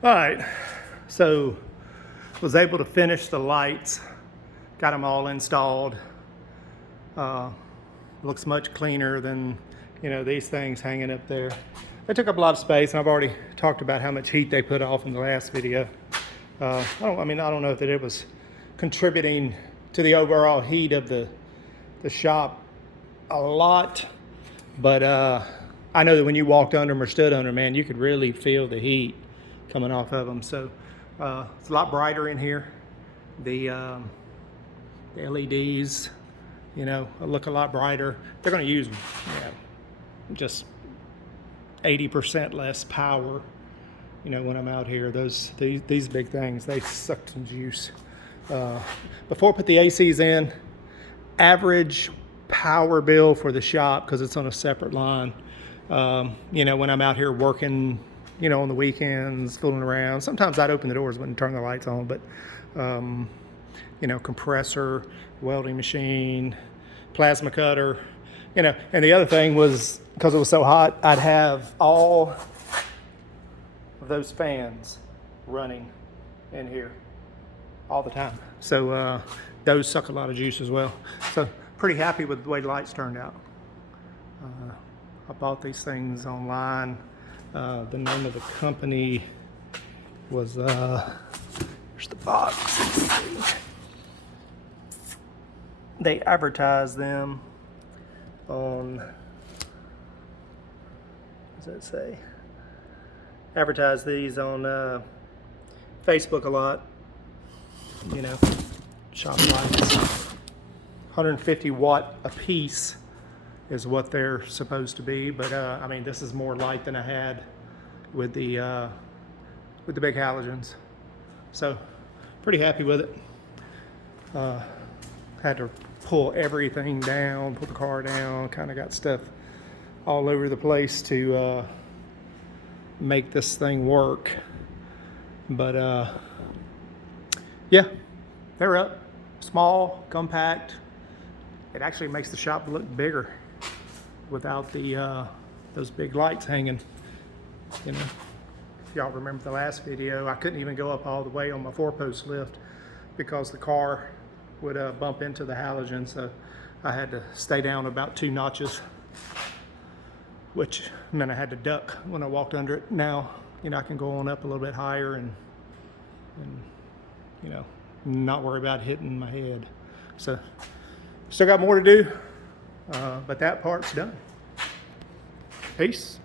All right, so was able to finish the lights, got them all installed. Looks much cleaner than, these things hanging up there. They took up a lot of space, and I've already talked about how much heat they put off in the last video. I don't know if it was contributing to the overall heat of the shop a lot, but I know that when you walked under them or stood under them, man, you could really feel the heat coming off of them. So it's a lot brighter in here. The LEDs, look a lot brighter. They're going to use, just 80% less power. When I'm out here, these big things, they suck some juice. Before I put the ACs in, average power bill for the shop, because it's on a separate line. When I'm out here working, on the weekends, fooling around, sometimes I'd open the doors, wouldn't turn the lights on, but, compressor, welding machine, plasma cutter, and the other thing was, because it was so hot, I'd have all of those fans running in here all the time. So those suck a lot of juice as well. So pretty happy with the way the lights turned out. I bought these things online. The name of the company was, here's the box. Let's see. They advertise them on, what does that say? Advertise these on Facebook a lot. Shop lights. 150 watt a piece is what they're supposed to be, but this is more light than I had with the big halogens. So pretty happy with it. Had to pull everything down, put the car down, kind of got stuff all over the place to make this thing work. But yeah, they're up. Small, compact. It actually makes the shop look bigger without the those big lights hanging. If y'all remember the last video, I couldn't even go up all the way on my 4-post lift because the car would bump into the halogen, so I had to stay down about 2 notches, which meant I had to duck when I walked under it. Now, I can go on up a little bit higher and not worry about hitting my head. So, still got more to do, but that part's done. Peace.